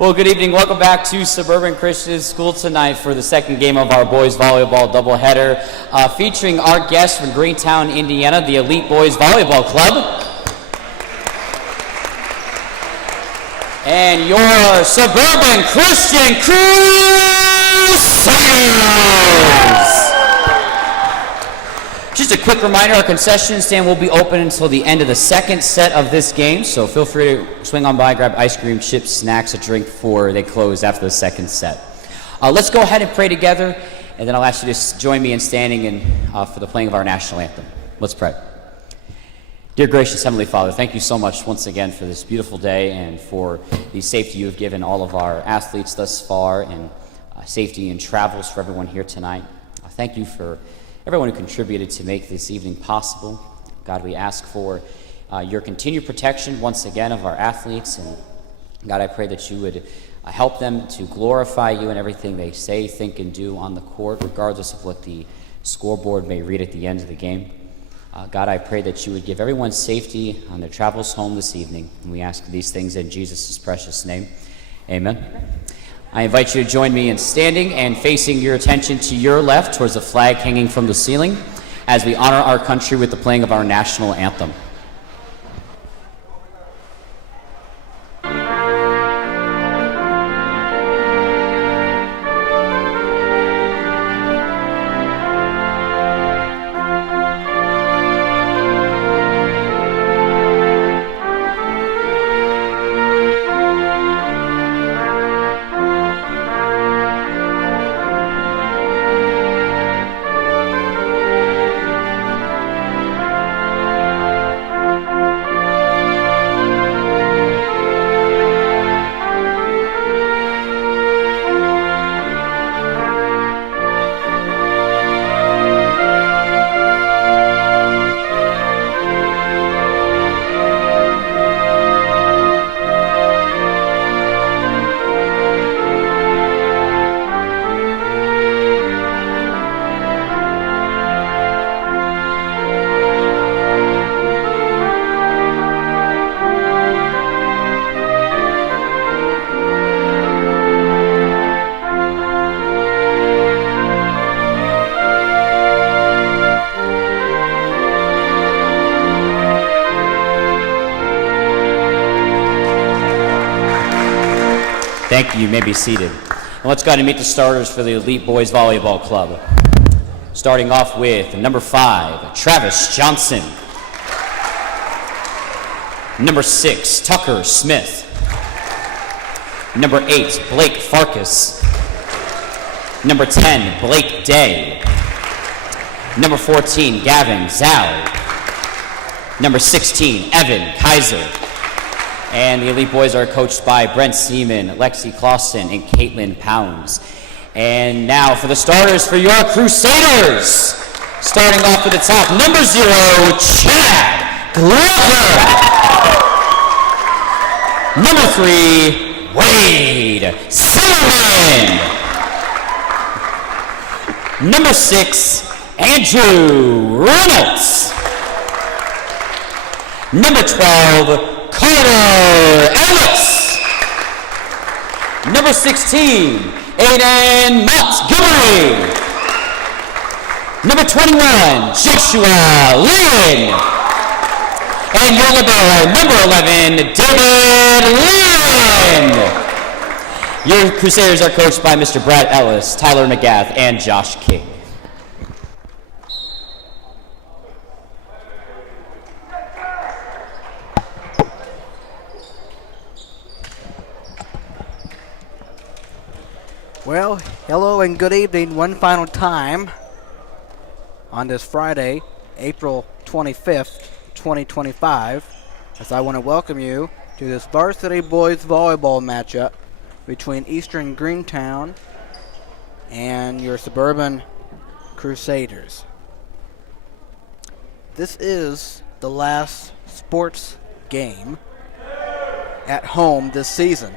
Well, good evening. Welcome back to Suburban Christian School tonight for the second game of our boys volleyball doubleheader, featuring our guests from Greentown, Indiana, the Elite Boys Volleyball Club, and your Suburban Christian Crusaders. Just a quick reminder, our concession stand will be open until the end of the second set of this game, so feel free to swing on by, grab ice cream, chips, snacks, a drink before they close after the second set. Let's go ahead and pray together, and then I'll ask you to join me in standing for the playing of our national anthem. Let's pray. Dear gracious Heavenly Father, thank you so much once again for this beautiful day and for the safety you have given all of our athletes thus far, and safety in travels for everyone here tonight. Thank you for everyone who contributed to make this evening possible. God, we ask for your continued protection once again of our athletes, and God, I pray that you would help them to glorify you in everything they say, think, and do on the court, regardless of what the scoreboard may read at the end of the game. God, I pray that you would give everyone safety on their travels home this evening, and we ask these things in Jesus' precious name. Amen. I invite you to join me in standing and facing your attention to your left towards the flag hanging from the ceiling as we honor our country with the playing of our national anthem. Thank you. You may be seated. And let's go ahead and meet the starters for the Elite Boys Volleyball Club. Starting off with number 5, Travis Johnson. Number 6, Tucker Smith. Number 8, Blake Farkas. Number 10, Blake Day. Number 14, Gavin Zhao. Number 16, Evan Kaiser. And the Elite Boys are coached by Brent Seaman, Lexi Clausen, and Caitlin Pounds. And now for the starters for your Crusaders. Starting off at the top, number 0, Chad Glover. Number 3, Wade Silverman. Number 6, Andrew Reynolds. Number 12, Carter Ellis. Number 16, Aiden Montgomery. Number 21, Joshua Lynn. And your libero, number 11, David Lynn. Your Crusaders are coached by Mr. Brad Ellis, Tyler McGath, and Josh King. Well, hello and good evening one final time on this Friday, April 25th, 2025, as I want to welcome you to this Varsity Boys Volleyball matchup between Eastern Greentown and your Suburban Crusaders. This is the last sports game at home this season.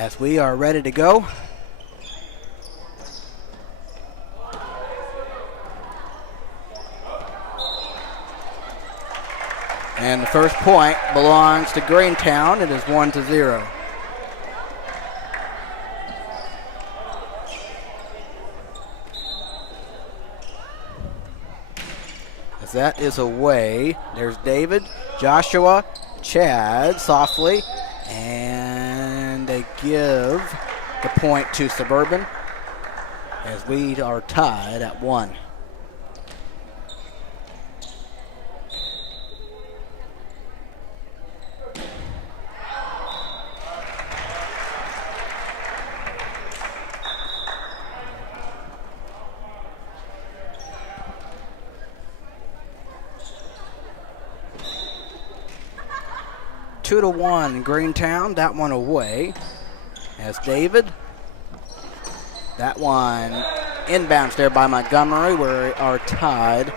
as we are ready to go. And the first point belongs to Greentown. It is 1-0. As that is away, there's David, Joshua, Chad softly, and they give the point to Suburban as we are tied at 1. Two to 1 Greentown, that one away. As David, that one inbounds there by Montgomery. We are tied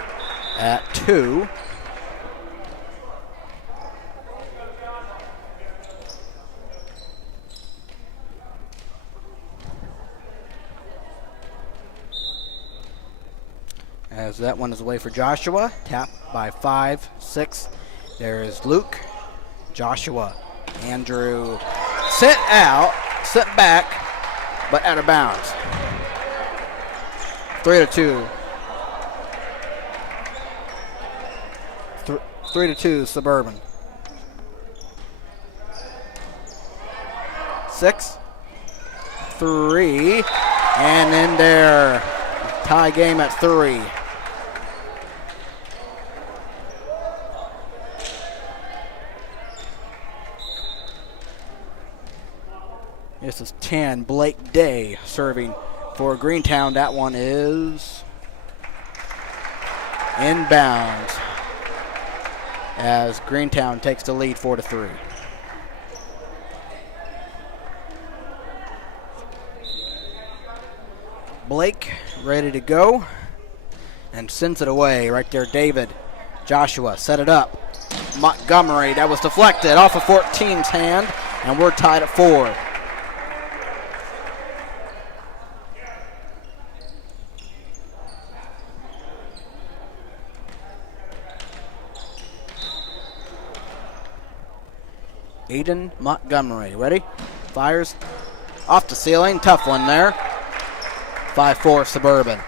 at 2. As that one is away for Joshua, tapped by 5, 6. There is Luke. Joshua, Andrew, sent back, but out of bounds. 3-2. 3-2 Suburban. 6, 3, and in there, tie game at 3. This is 10, Blake Day serving for Greentown. That one is inbounds as Greentown takes the lead 4-3. Blake ready to go and sends it away. Right there, David. Joshua set it up. Montgomery, that was deflected off of 14's hand, and we're tied at 4. Aiden Montgomery, ready? Fires off the ceiling, tough one there. 5-4 Suburban.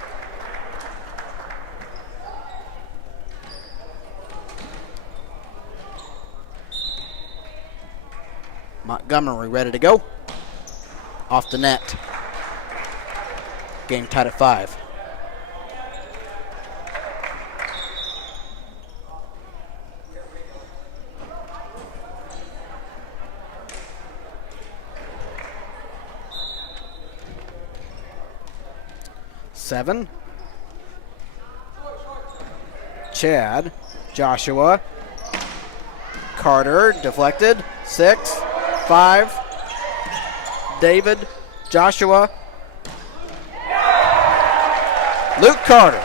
Montgomery ready to go. Off the net. Game tied at 5. Seven. Chad, Joshua, Carter, deflected. 6, 5. David, Joshua, Luke Carter.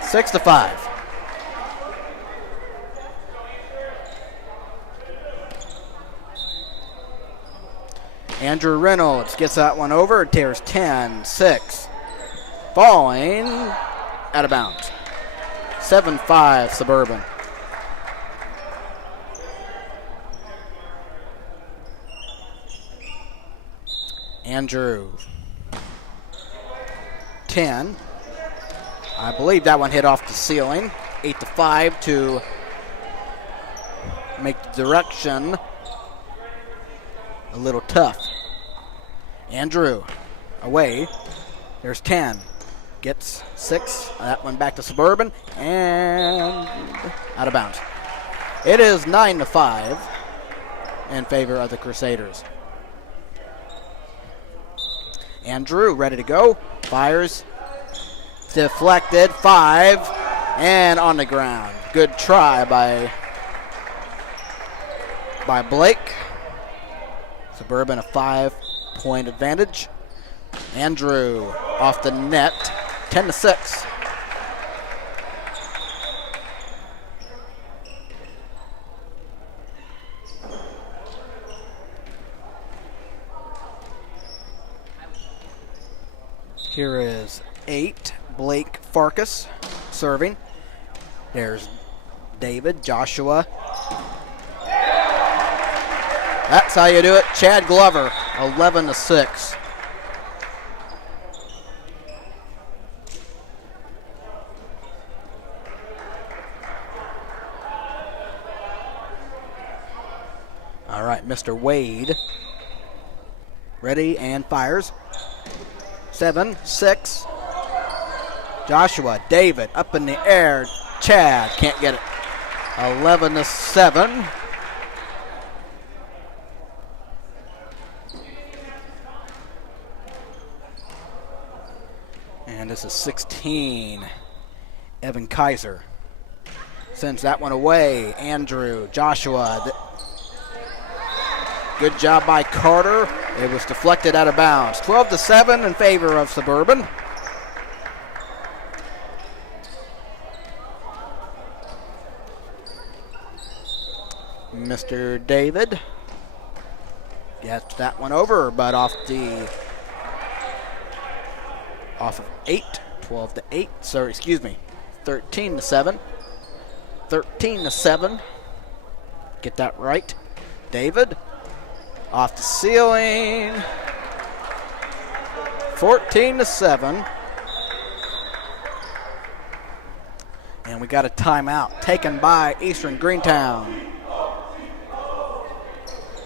6-5. Andrew Reynolds gets that one over, tears 10, 6. Falling out of bounds. 7-5 Suburban. Andrew. 10. I believe that one hit off the ceiling. 8-5 to make the direction a little tough. Andrew away. There's 10. Gets 6. That one back to Suburban and out of bounds. It is 9-5 in favor of the Crusaders. Andrew ready to go. Fires. Deflected. 5 and on the ground. Good try by Blake. Suburban a 5-point advantage. Andrew off the net, 10-6. Here is 8, Blake Farkas serving. There's David, Joshua. That's how you do it. Chad Glover, 11-6. All right, Mr. Wade. Ready and fires. 7-6. Joshua, David, up in the air. Chad can't get it. 11-7. And this is 16. Evan Kaiser sends that one away. Andrew, Joshua. Good job by Carter. It was deflected out of bounds. 12-7 in favor of Suburban. Mr. David gets that one over, but off of 8, 12-8. Sorry, excuse me, 13-7. 13-7. Get that right. David off the ceiling. 14-7. And we got a timeout taken by Eastern Greentown.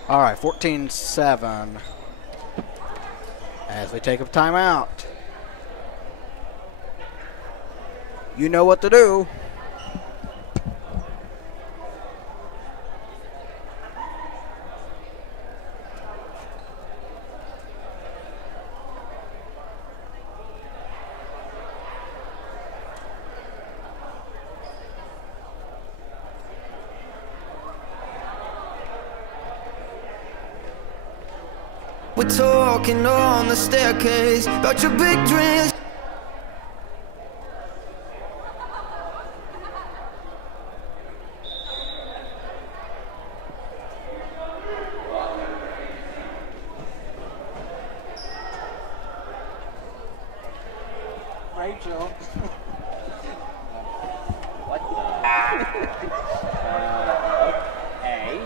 All right, 14-7. As we take a timeout. You know what to do. We're talking on the staircase about your big dreams. Rachel. What the? Okay.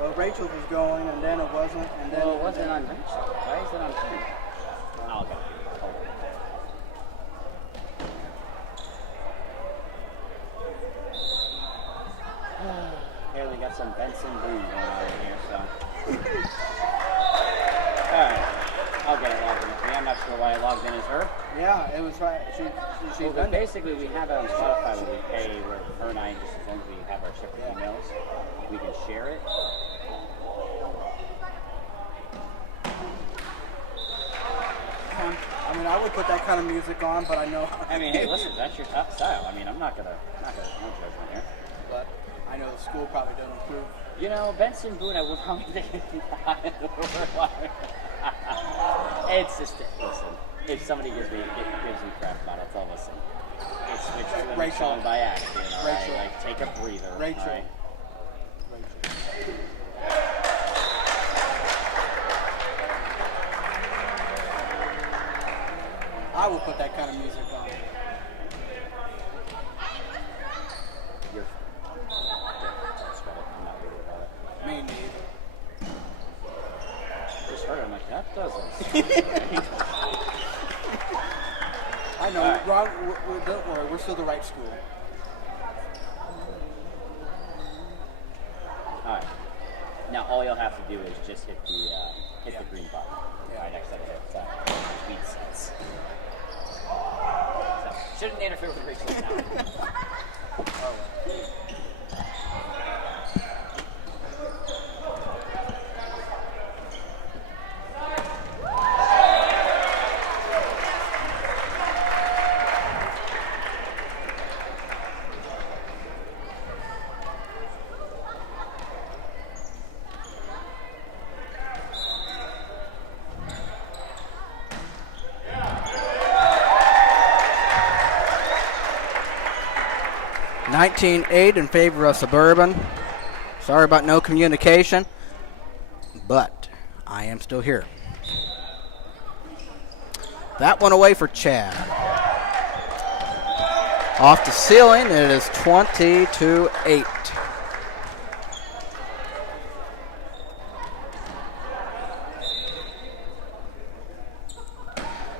Well, Rachel's was going, and then it wasn't, and then Well, it wasn't on Rachel. Why is it on me? Oh, okay. Here we got some Benson Boone going on in here, so. Alright. I'll get it logged in with me. I'm not sure why I logged in as her. Yeah, it was right. She's Well, but basically, we have it on Spotify when we pay, where her and I, just as long as we have our separate emails, we can share it. I mean, I would put that kind of music on, but I know. I mean, hey, listen, that's your top style. I mean, I'm not gonna no judgment here. But I know the school probably doesn't approve. You know, Benson Boone, I will probably think it's just, listen, if somebody gives me crap about it, I'll listen. It's switched to a Rachel. song by accident, all right? Rachel. Like, take a breather, Rachel. all right? Rachel. I will put that kind of music on. You're that's about it. I'm not worried about it. Me neither. Just heard it, I'm like, that doesn't I know, All right. Ron, don't worry, we're still the right school. Alright. Now all you'll have to do is just hit the green button. Yeah. Right next to it. Tweet sets. So shouldn't interfere with Rachel now. $19-8 in favor of Suburban. Sorry about no communication, but I am still here. That one away for Chad. Off the ceiling, it is 20-8.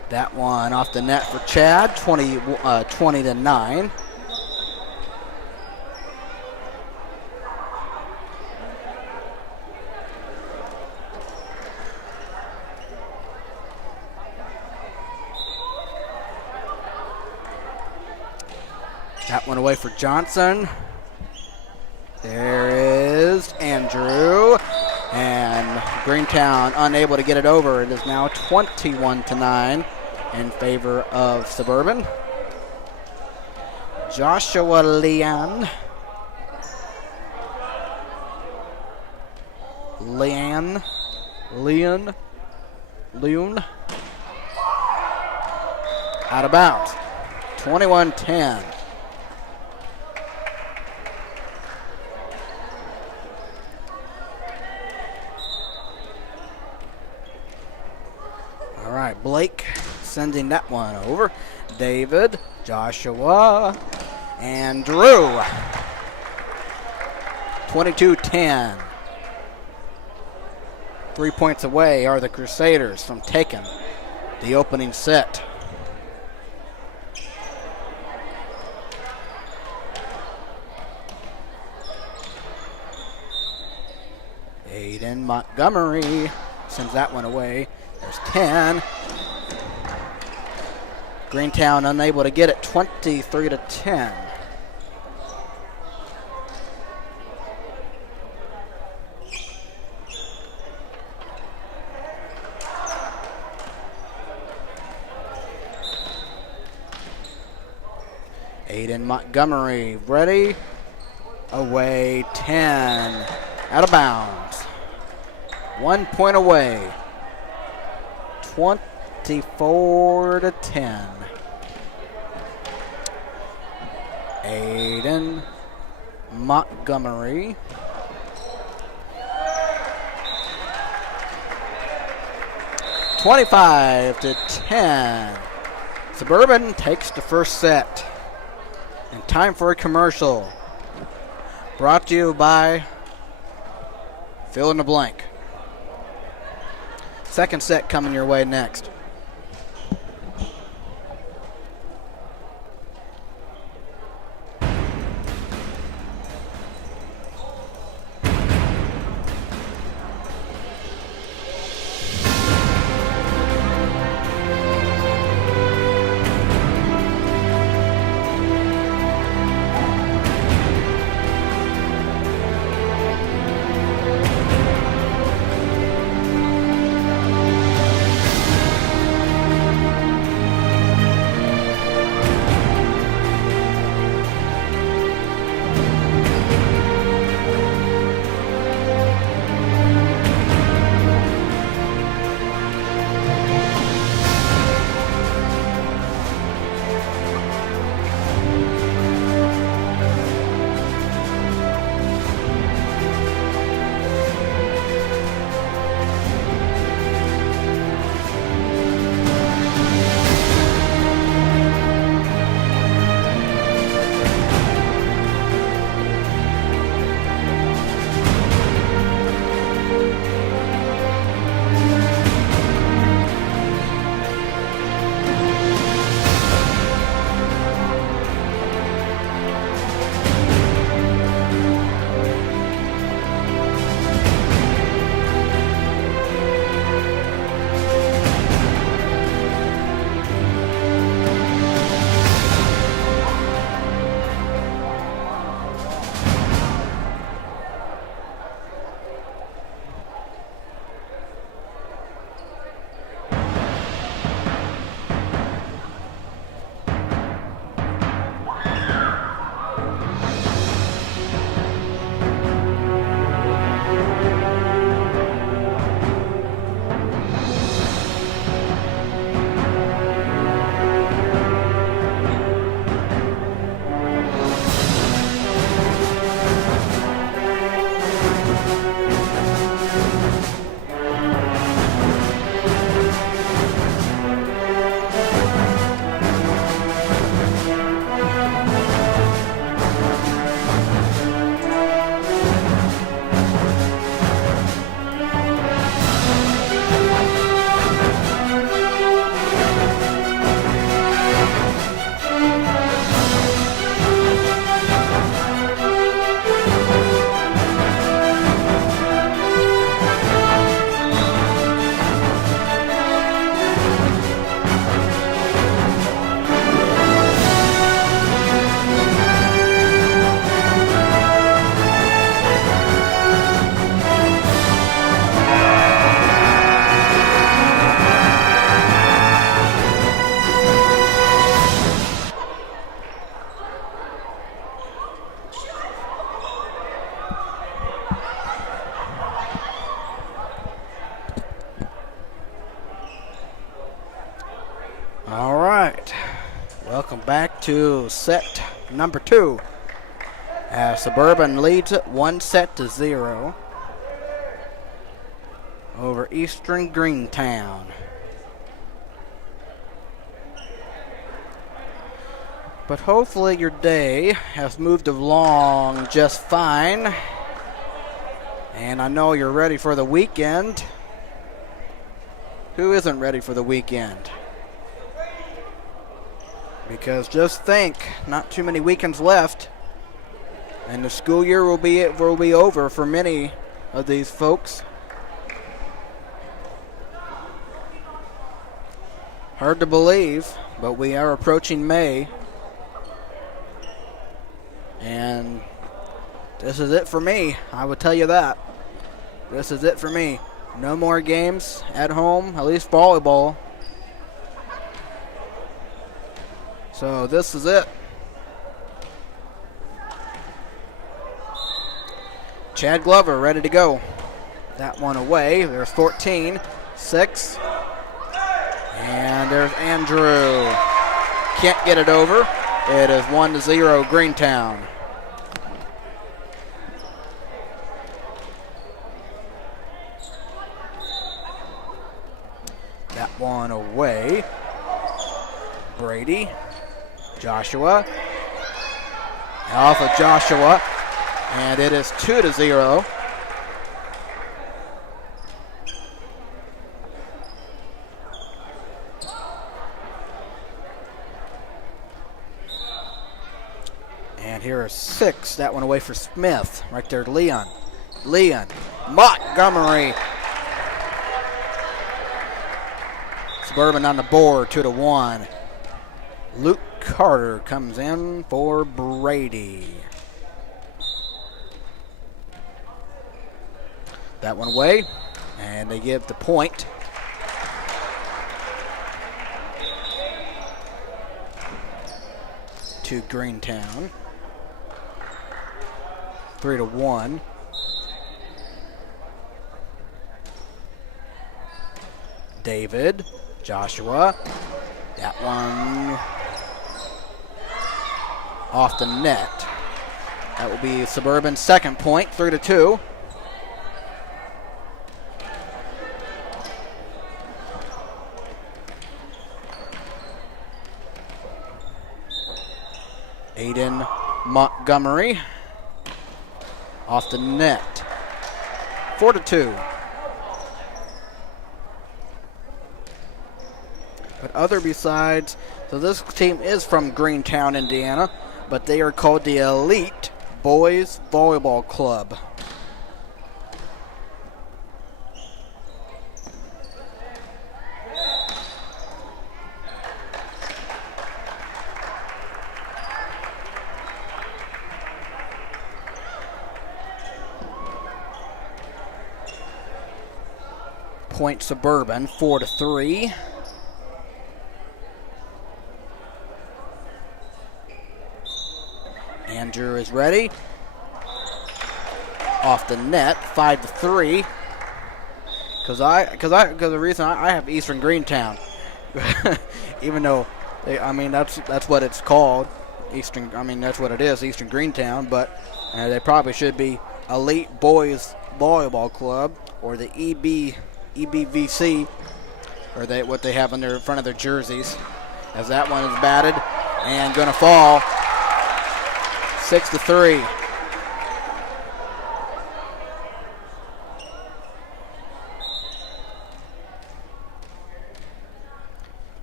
That one off the net for Chad, 20-9. That one away for Johnson. There is Andrew. And Greentown unable to get it over. It is now 21-9 in favor of Suburban. Joshua Leon. Out of bounds. 21-10. All right, Blake sending that one over. David, Joshua, and Drew. 22-10. 3 points away are the Crusaders from taking the opening set. Aiden Montgomery sends that one away. There's 10. Greentown unable to get it, 23-10. Aiden Montgomery ready. Away, 10. Out of bounds. 1 point away. 24-10. Aiden Montgomery. (25-10). Suburban takes the first set. And time for a commercial. Brought to you by fill in the blank. Second set coming your way next. Welcome back to set number 2. As Suburban leads it 1-0 over Eastern Greentown. But hopefully your day has moved along just fine. And I know you're ready for the weekend. Who isn't ready for the weekend? Because just think, not too many weekends left, and the school year will be over for many of these folks. Hard to believe, but we are approaching May. And this is it for me. I would tell you that. This is it for me. No more games at home, at least volleyball. So this is it. Chad Glover ready to go. That one away. There's 14, 6. And there's Andrew. Can't get it over. It is 1-0 Greentown. That one away. Brady. Joshua. Off of Joshua. And it is 2-0. And here is 6. That one away for Smith. Right there, Leon. Montgomery. Suburban on the board, 2-1. Luke Carter comes in for Brady. That one away, and they give the point to Greentown. 3-1. David. Joshua, that one off the net. That will be Suburban's second point, 3-2. Aiden Montgomery off the net, 4-2. But other besides, so this team is from Greentown, Indiana, but they are called the Elite Boys Volleyball Club. Point Suburban, 4-3. Andrew is ready. Off the net, 5-3. Because the reason I have Eastern Greentown, even though that's what it's called. That's what it is, Eastern Greentown. But they probably should be Elite Boys Volleyball Club or the EBVC, or what they have on their front of their jerseys. As that one is batted and going to fall. 6-3.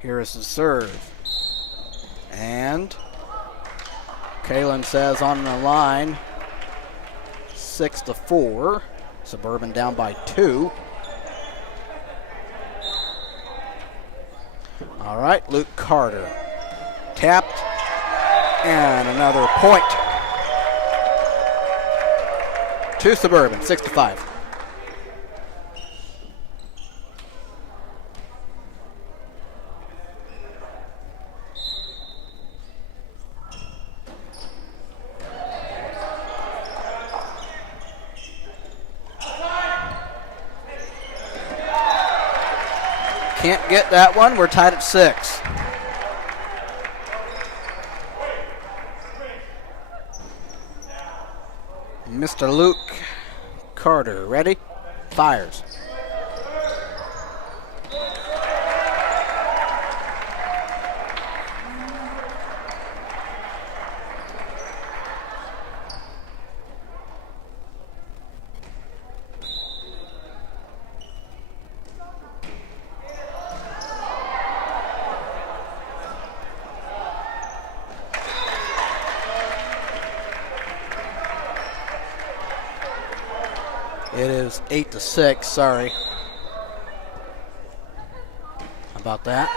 Here is the serve. And Kalen says on the line, 6-4. Suburban down by 2. All right, Luke Carter. Tapped. And another point. To Suburban, 6-5. Can't get that one. We're tied at 6. Mr. Luke Carter. Ready? Fires. It is 8-6, sorry about that.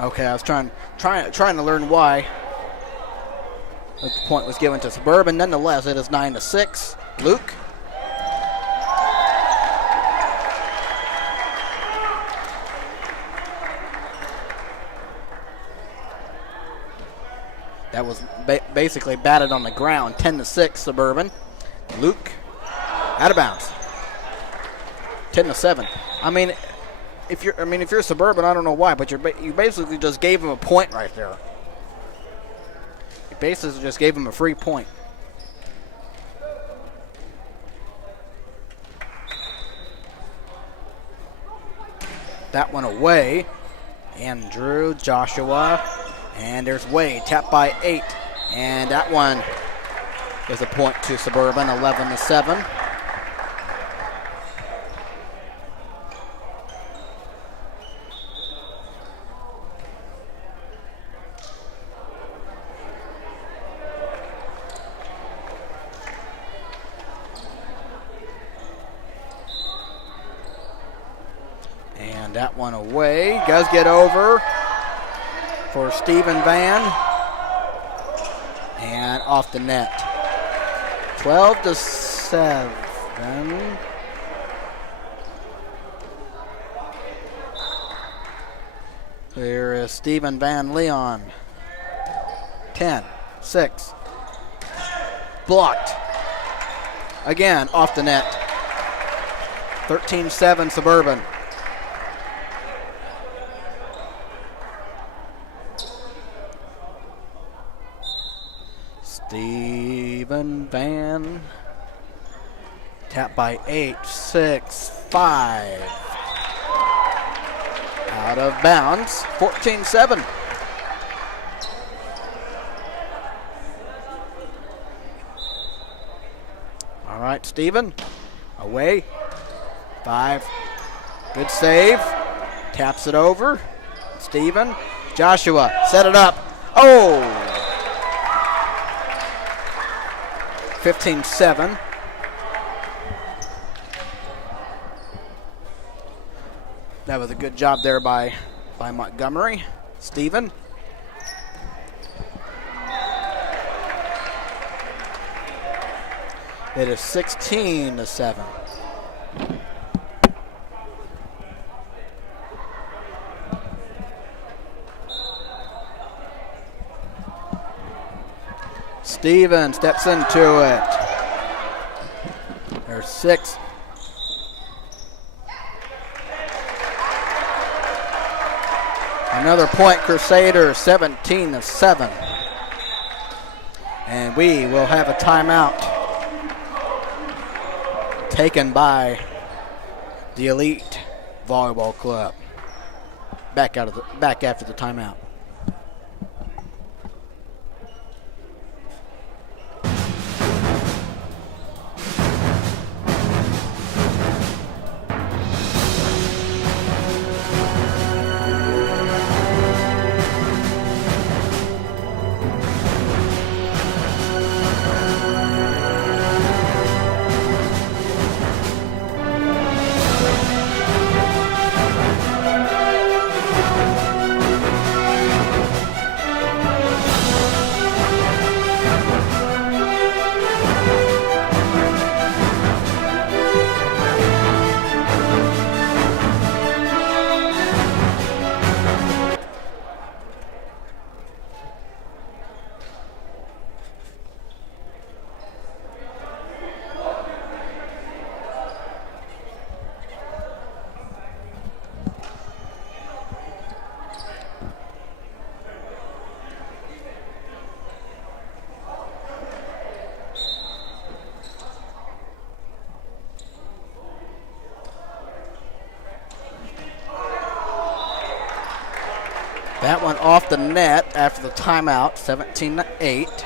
Okay, I was trying to learn why the point was given to Suburban. Nonetheless, it is 9-6. Luke. That was basically batted on the ground. 10-6 Suburban. Luke out of bounds. 10-7. If you're Suburban, I don't know why, but you basically just gave him a point right there. You basically just gave him a free point. That one away. Andrew, Joshua, and there's Wade, tapped by 8. And that one is a point to Suburban, 11-7. That one away. Does get over for Stephen Van. And off the net. 12-7. Here is Stephen Van Leon. 10-6. Blocked. Again, off the net. 13-7 Suburban. Stephen Van, tapped by 8, 6, 5. Out of bounds, 14-7. All right, Stephen, away, 5. Good save, taps it over. Stephen, Joshua, set it up. Oh! 15-7. That was a good job there by Montgomery. Stephen. It is 16-7. Steven steps into it. There's 6. Another point, Crusaders, 17-7. And we will have a timeout taken by the Elite Volleyball Club. Back after the timeout. That one off the net after the timeout, 17-8.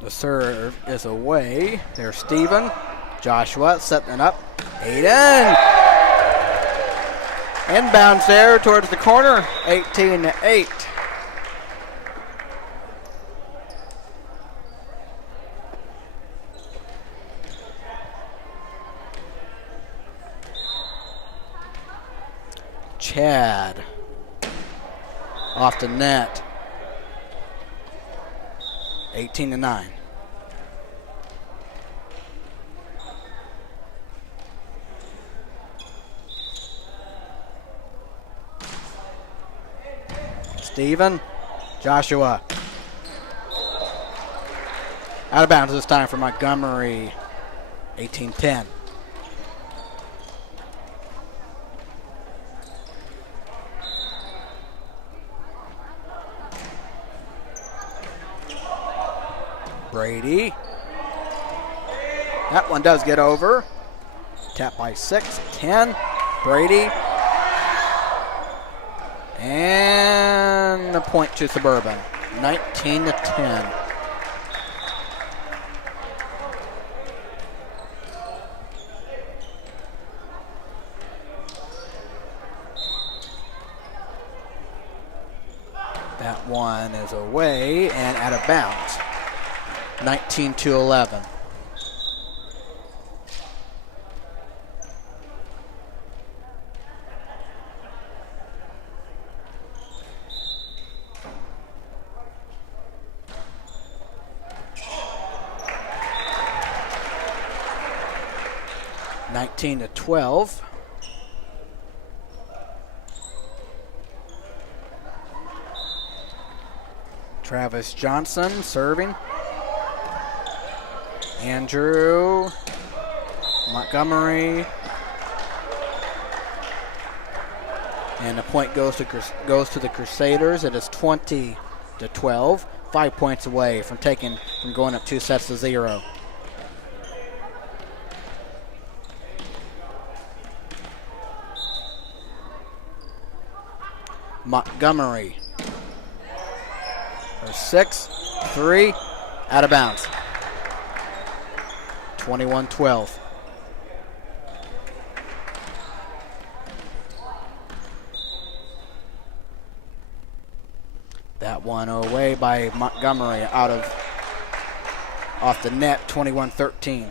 The serve is away. There's Steven. Joshua setting it up. Aiden. Inbounds there towards the corner, 18-8. Chad off the net, 18-9. Steven, Joshua. Out of bounds this time for Montgomery, 18-10. Brady. That one does get over. Tap by 6, 10. Brady. And the point to Suburban, 19-10. That one is away and out of bounds. 19-11. To 12. Travis Johnson serving. Andrew Montgomery. And the point goes to the Crusaders. It is 20-12. 5 points away from going up 2-0. Montgomery. For 6, 3, out of bounds. 21-12. That one away by Montgomery off the net, 21-13.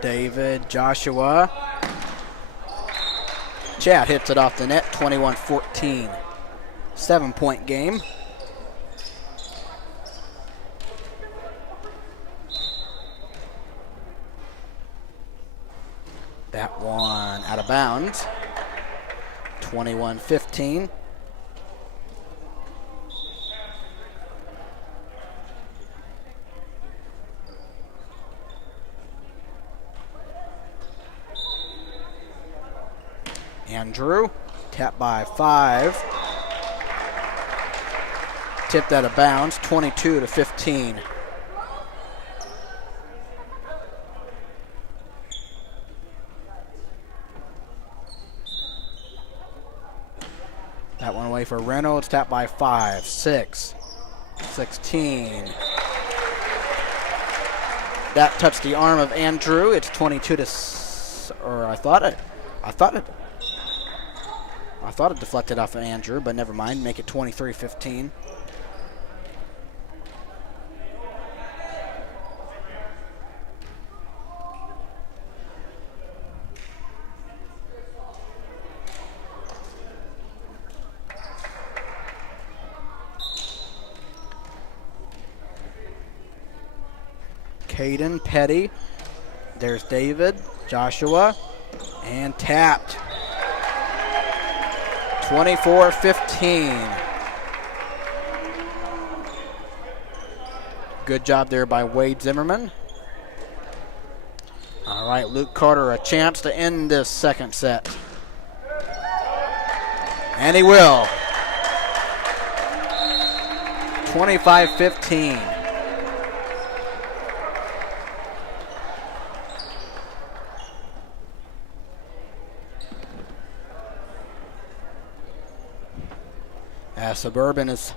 David, Joshua. Chad hits it off the net, 21-14. 7-point game. That one out of bounds. 21-15. Andrew, tapped by 5. Tipped out of bounds, 22-15. That one away for Reynolds, tapped by 5, 6, 16. That touched the arm of Andrew. It's 22 or I thought it deflected off of Andrew, but never mind. Make it 23-15. Caden Petty. There's David, Joshua, and tapped. 24-15. Good job there by Wade Zimmerman. All All right, Luke Carter, a chance to end this second set. And he will. 25-15. As Suburban is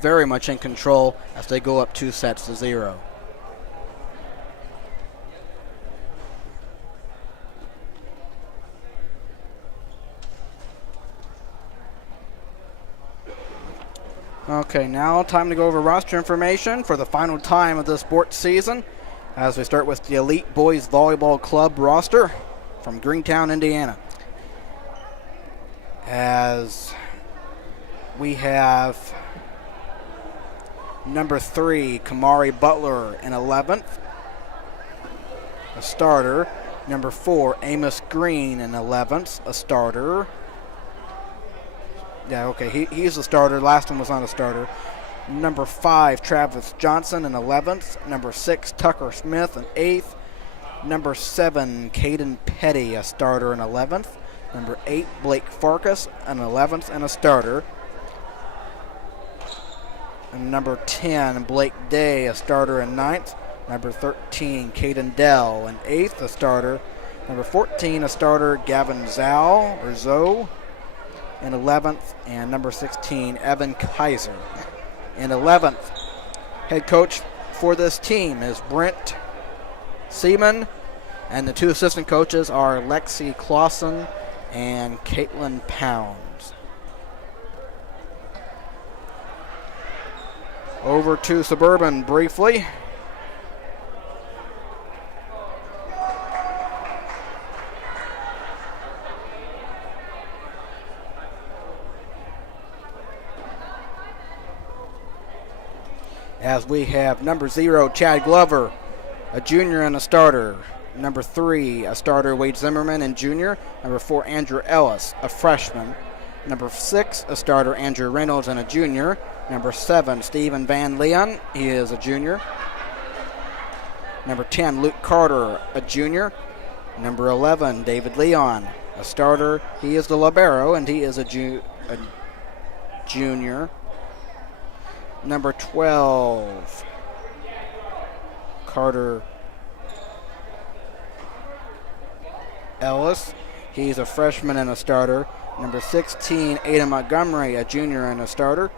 very much in control as they go up 2-0. Okay, now time to go over roster information for the final time of the sports season as we start with the Elite Boys Volleyball Club roster from Greentown, Indiana. As we have number 3, Kamari Butler in 11th, a starter. Number 4, Amos Green in 11th, a starter. Yeah, okay, he's a starter. Last one was not a starter. Number 5, Travis Johnson in 11th. Number 6, Tucker Smith in 8th. Number 7, Caden Petty, a starter in 11th. Number 8, Blake Farkas in 11th and a starter. And number 10, Blake Day, a starter in 9th. Number 13, Caden Dell in 8th, a starter. Number 14, a starter, Gavin Zoe in 11th. And number 16, Evan Kaiser in 11th. Head coach for this team is Brent Seaman, and the 2 assistant coaches are Lexi Clausen and Caitlin Pounds. Over to Suburban briefly. As we have number 0, Chad Glover, a junior and a starter. Number 3, a starter, Wade Zimmerman and junior. Number 4, Andrew Ellis, a freshman. Number 6, a starter, Andrew Reynolds and a junior. Number 7, Stephen Van Leon, he is a junior. Number 10, Luke Carter, a junior. Number 11, David Leon, a starter. He is the libero and he is a junior. Number 12, Carter Ellis. He's a freshman and a starter. Number 16, Aiden Montgomery, a junior and a starter.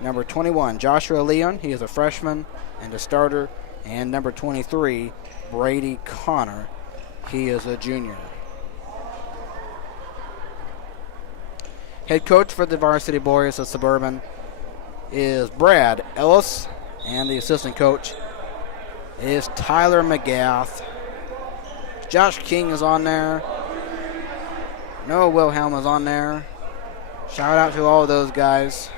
Number 21, Joshua Leon. He is a freshman and a starter. And number 23, Brady Connor. He is a junior. Head coach for the Varsity Boys of Suburban is Brad Ellis, and the assistant coach is Tyler McGath. Josh King is on there. Noah Wilhelm is on there. Shout out to all of those guys.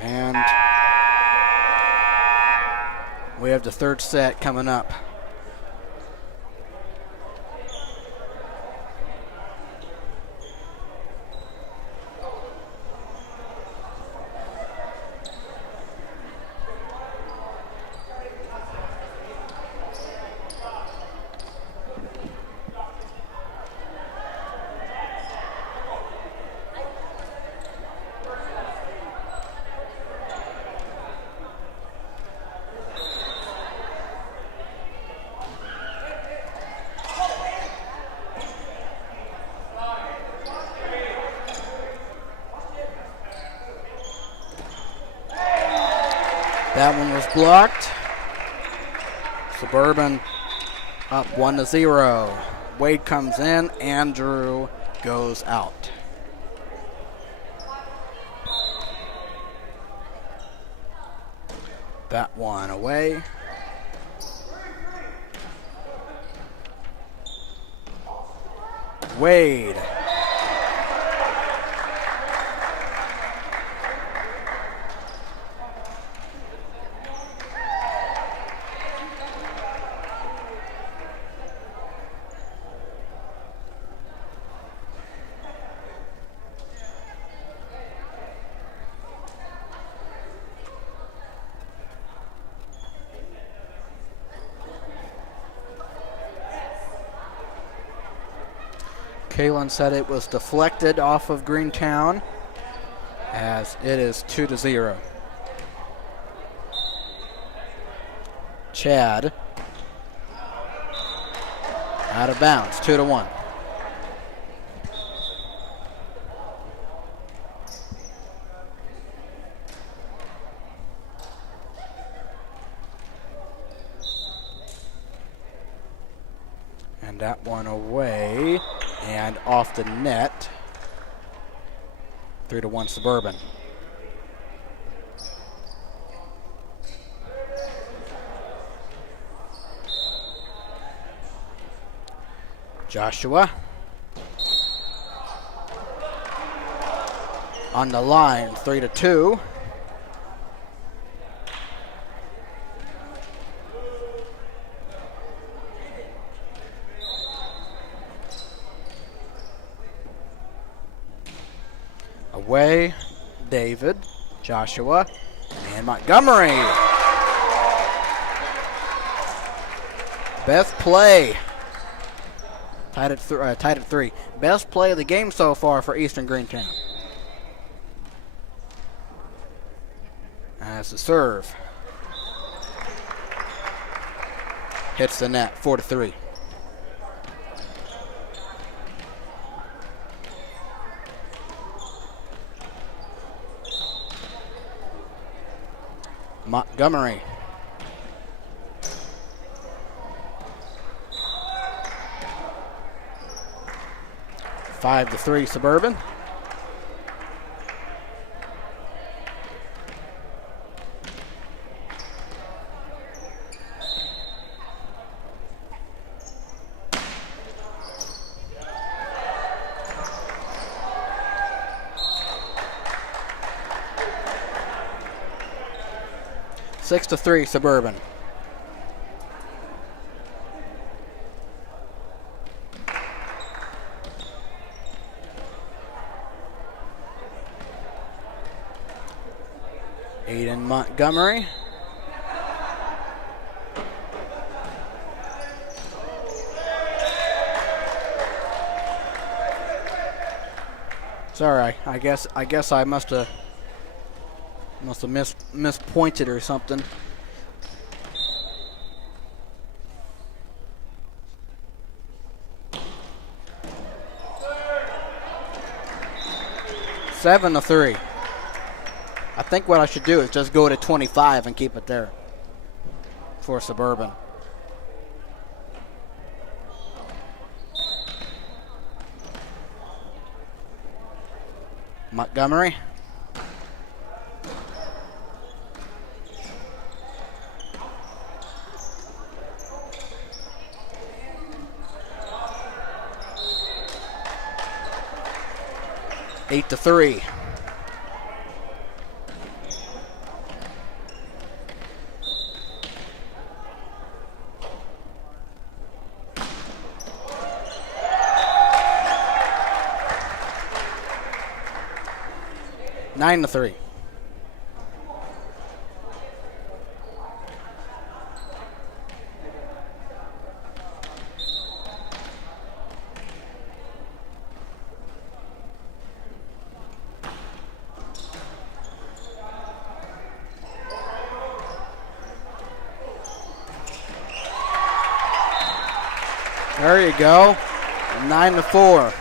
And we have the third set coming up. That one was blocked. Suburban up 1-0. Wade comes in. Andrew goes out. That one away. Wade. Kalen said it was deflected off of Greentown, as it is 2-0. Chad out of bounds, 2-1. And that one away and off the net. 3-1 Suburban. Joshua on the line, 3-2. Away, David, Joshua, and Montgomery. Best play. Tied at 3. Best play of the game so far for Eastern Greentown. As the serve hits the net, 4-3. Montgomery. Five to 3 Suburban. Six to 3 Suburban. Aiden Montgomery. Sorry, I guess I must have mispointed or something. Seven to 3. I think what I should do is just go to 25 and keep it there for Suburban. Montgomery. Eight to 3. Nine to 3. There you go. 9 to 4.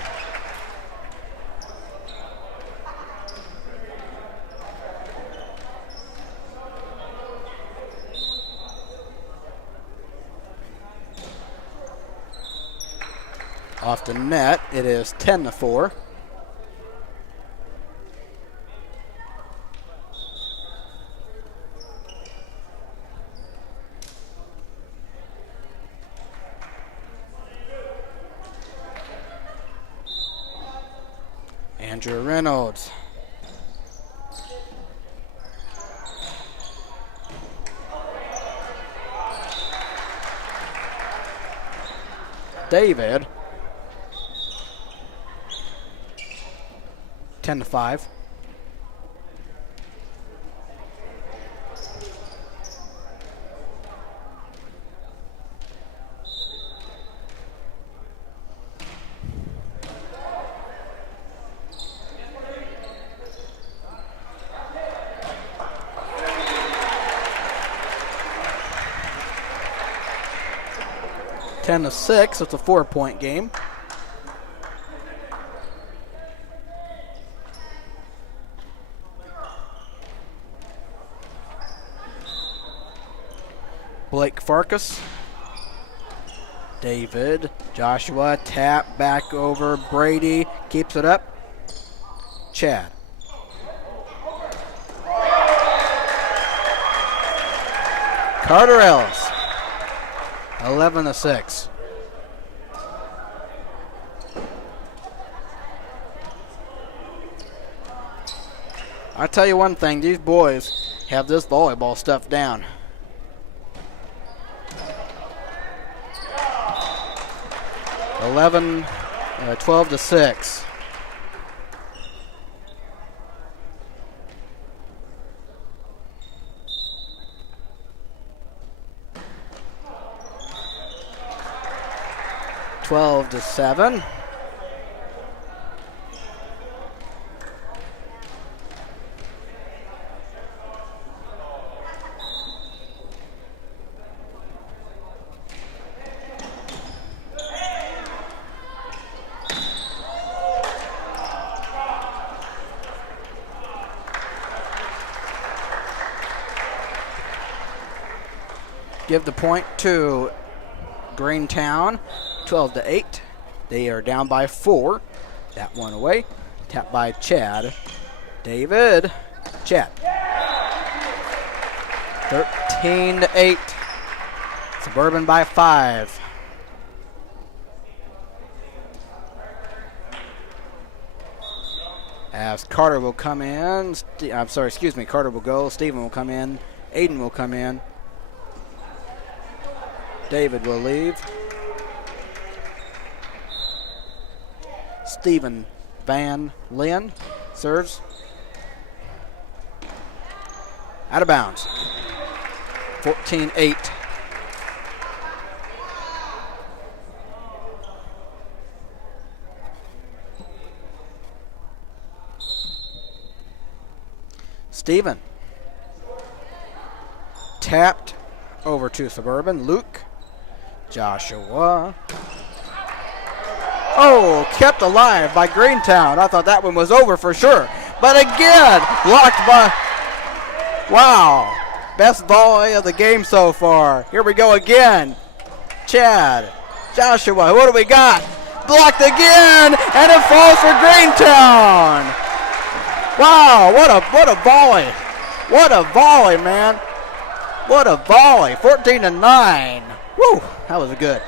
Off the net, it is 10 to 4. Andrew Reynolds. David. 10 to 5. 10-6. It's a 4-point game. Blake Farkas. David. Joshua. Tap back over. Brady. Keeps it up. Chad. Carter Ellis. 11-6. I tell you one thing, these boys have this volleyball stuff down. 12-6. to 7. Give the point to Greentown, 12-8. They are down by 4. That one away. Tap by Chad. David. Chad. 13-8. Suburban by 5. As Carter will come in. Carter will go. Steven will come in. Aiden will come in. David will leave. Stephen Van Lynn serves. Out of bounds. 14-8. Stephen. Tapped over to Suburban. Luke. Joshua. Oh, kept alive by Greentown. I thought that one was over for sure. But again, blocked by... Wow. Best volley of the game so far. Here we go again. Chad. Joshua, what do we got? Blocked again, and it falls for Greentown. Wow, what a volley. What a volley, man. What a volley. 14-9. Woo, that was good.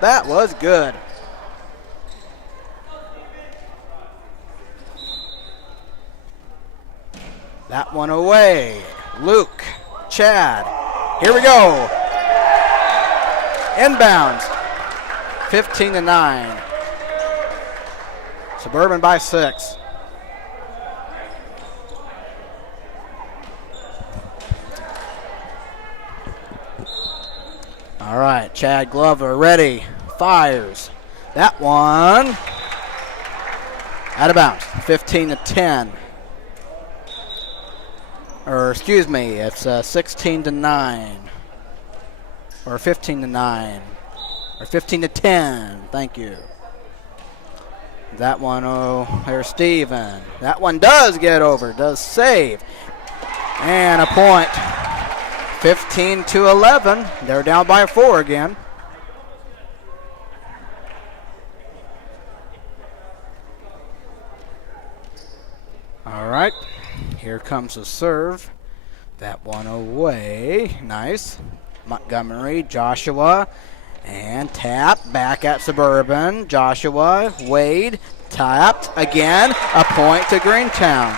That was good. That one away. Luke, Chad. Here we go. Inbounds. 15-9. Suburban by 6. All right, Chad Glover ready. Fires. That one. Out of bounds. 15-10. Or excuse me, it's 16-9. Or 15-9. Or 15-10. Thank you. That one, oh, there's Steven. That one does get over, does save. And a point. 15-11. They're down by 4 again. All right. Here comes the serve. That one away. Nice. Montgomery, Joshua, and tap back at Suburban. Joshua, Wade, tapped again. A point to Greentown.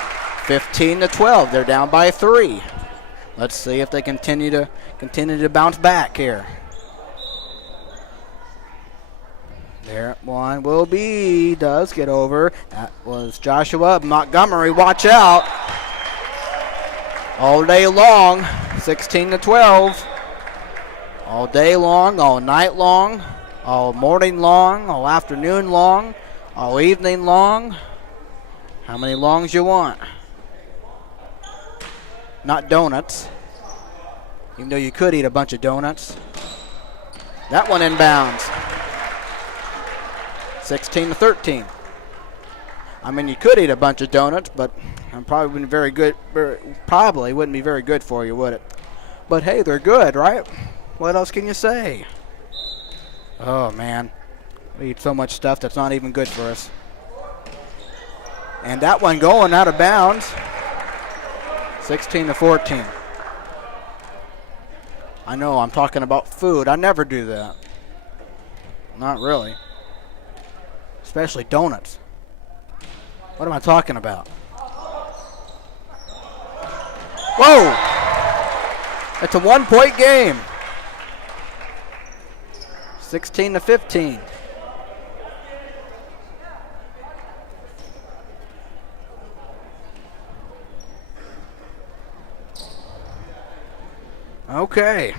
15-12. They're down by 3. Let's see if they continue to bounce back here. There one will be. Does get over. That was Joshua. Montgomery, watch out. All day long. 16-12. All day long, all night long, all morning long, all afternoon long, all evening long. How many longs you want? Not donuts. Even though you could eat a bunch of donuts. That one inbounds. 16-13. I mean, you could eat a bunch of donuts, but probably wouldn't be very good. Probably wouldn't be very good for you, would it? But hey, they're good, right? What else can you say? Oh man, we eat so much stuff that's not even good for us. And that one going out of bounds. 16-14. I know I'm talking about food. I never do that. Not really. Especially donuts. What am I talking about? Whoa! It's a 1-point game. 16-15. Okay.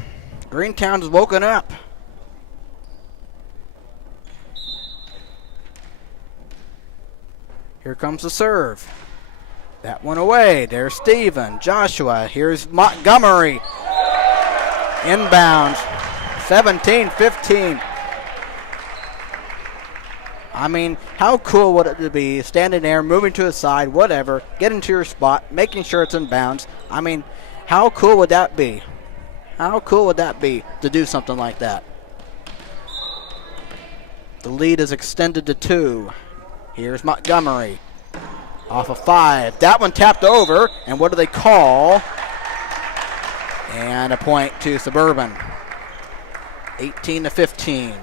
Greentown's woken up. Here comes the serve. That one away. There's Steven. Joshua. Here's Montgomery. Inbound. 17-15. I mean, how cool would it be standing there, moving to the side, whatever, getting to your spot, making sure it's in bounds. I mean, how cool would that be? How cool would that be to do something like that? The lead is extended to 2. Here's Montgomery. Off of 5. That one tapped over. And what do they call? And a point to Suburban. 18-15.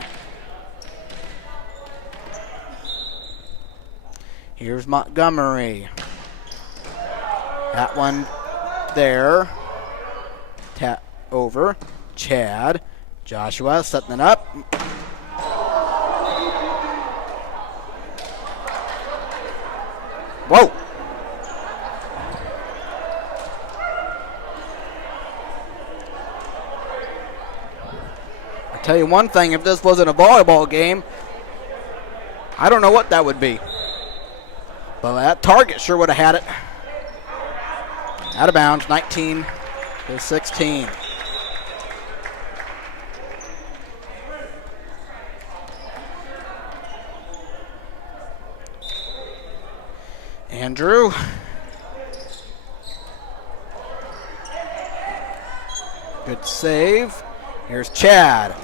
Here's Montgomery. That one there. Tap over. Chad. Joshua setting it up. Whoa. I tell you one thing, if this wasn't a volleyball game, I don't know what that would be. But that target sure would have had it. Out of bounds, 19-16. Andrew. Good save. Here's Chad.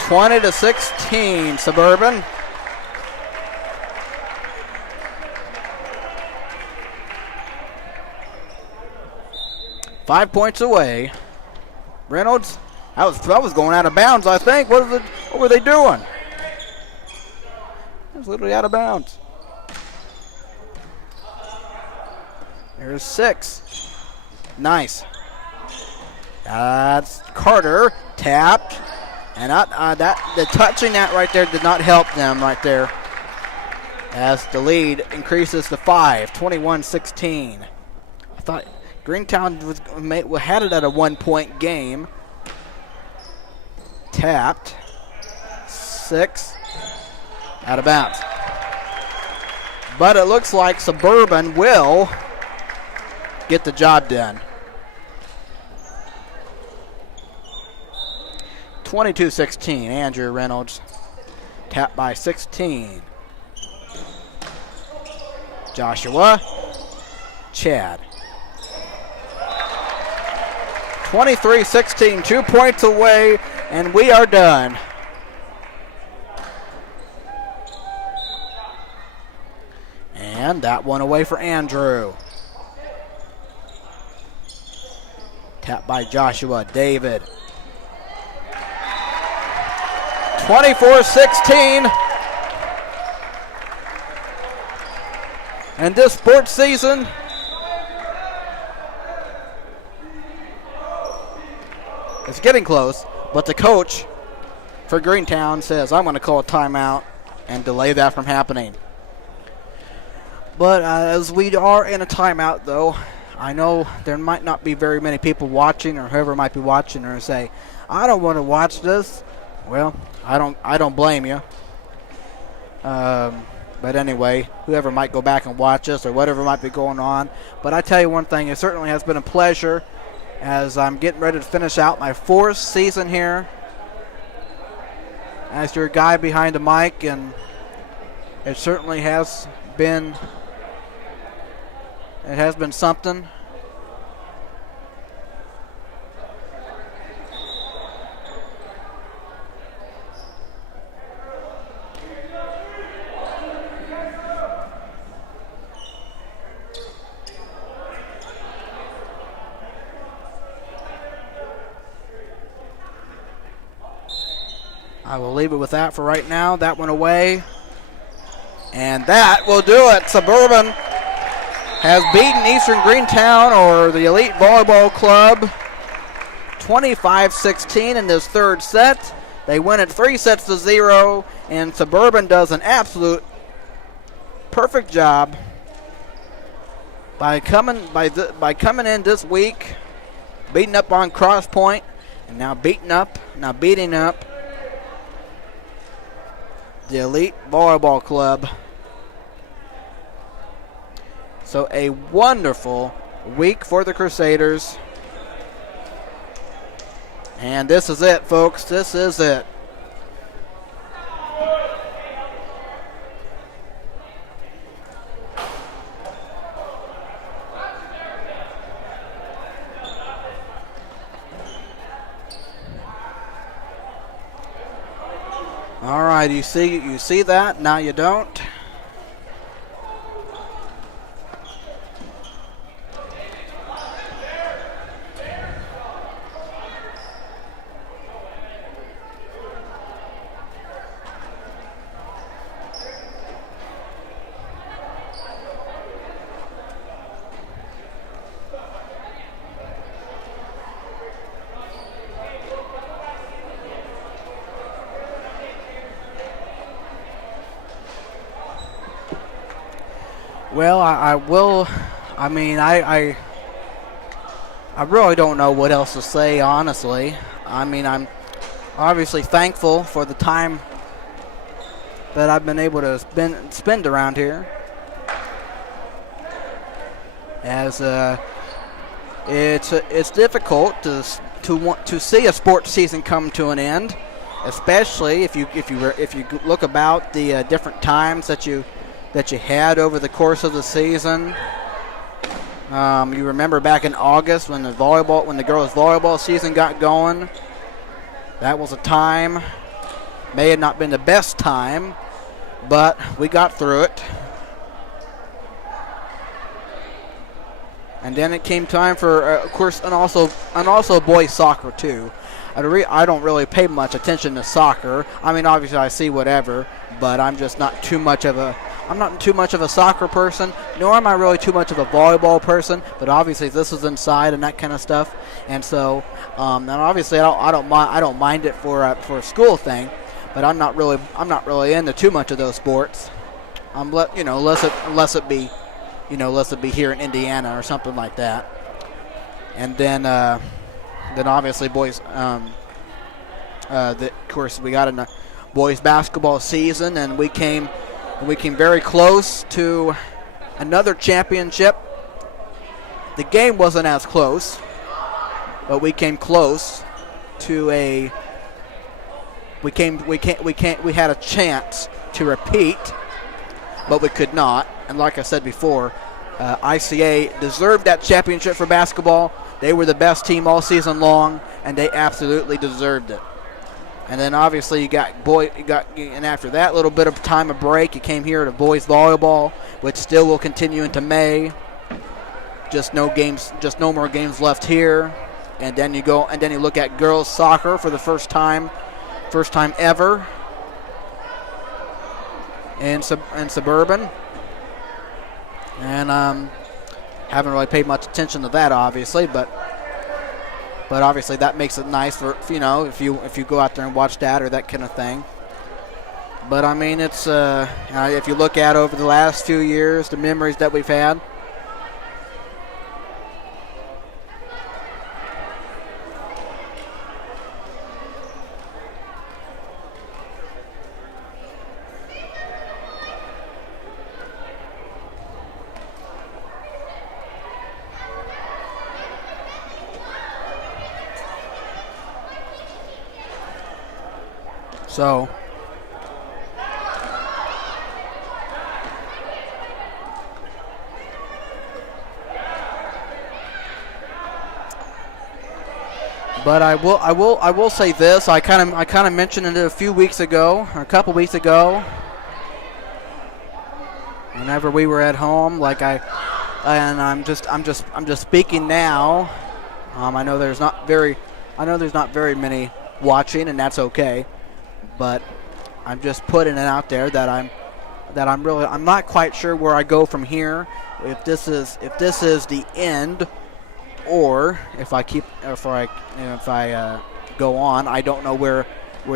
20-16, Suburban. Five points away. Reynolds, that was going out of bounds, I think. What were they doing? It was literally out of bounds. There's 6. Nice. That's Carter. Tapped. And the touching that right there did not help them right there. As the lead increases to 5. 21-16. I thought Greentown had it at a 1-point game. Tapped. 6. Out of bounds. But it looks like Suburban will get the job done. 22-16, Andrew Reynolds. Tapped by 16. Joshua. Chad. 23-16, 2 points away, and we are done. And that one away for Andrew. Tapped by Joshua. David. 24-16. And this sports season is getting close, but the coach for Greentown says, I'm going to call a timeout and delay that from happening. But as we are in a timeout, though, I know there might not be very many people watching, or whoever might be watching, or say, I don't want to watch this. Well, I don't blame you. But anyway, whoever might go back and watch us or whatever might be going on. But I tell you one thing, it certainly has been a pleasure as I'm getting ready to finish out my 4th season here as your guy behind the mic, and it certainly has been. It has been something. I will leave it with that for right now. That one away. And that will do it. Suburban has beaten Eastern Greentown, or the Elite Volleyball Club, 25-16 in this third set. They win it 3-0, and Suburban does an absolute perfect job by coming in this week, beating up on Cross Point, and now beating up the Elite Volleyball Club. So a wonderful week for the Crusaders. And this is it, folks. This is it. All right, you see that? Now you don't. Well, I will. I mean, I really don't know what else to say, honestly. I mean, I'm obviously thankful for the time that I've been able to spend around here. As it's difficult to want to see a sports season come to an end, especially if you look about the different times that you had over the course of the season. You remember back in August when the girls' volleyball season got going. That was a time. May have not been the best time, but we got through it. And then it came time for, of course, and also boys soccer too. I don't really pay much attention to soccer. I mean, obviously I see whatever, but I'm just not too much of a soccer person, nor am I really too much of a volleyball person. But obviously, this is inside and that kind of stuff, and so, and obviously, I don't mind it for a school thing, but I'm not really into too much of those sports, unless it be here in Indiana or something like that. And then obviously boys, of course we got in the boys basketball season, and we came very close to another championship. The game wasn't as close, but we came close to we had a chance to repeat, but we could not. And like I said before, ICA deserved that championship for basketball. They were the best team all season long, and they absolutely deserved it. And then obviously and after that little bit of time of break, you came here to boys volleyball, which still will continue into May. Just no more games left here. And then you look at girls soccer for the first time ever in Suburban. And haven't really paid much attention to that, obviously, but obviously that makes it nice for if you go out there and watch that or that kind of thing. But I mean, it's if you look at over the last few years, the memories that we've had. So but I will say this. I kind of mentioned it a few weeks ago, or a couple weeks ago. Whenever we were at home, I'm just speaking now. I know there's not very many watching, and that's okay. But I'm just putting it out there that I'm not quite sure where I go from here. If this is the end, or if I go on, I don't know where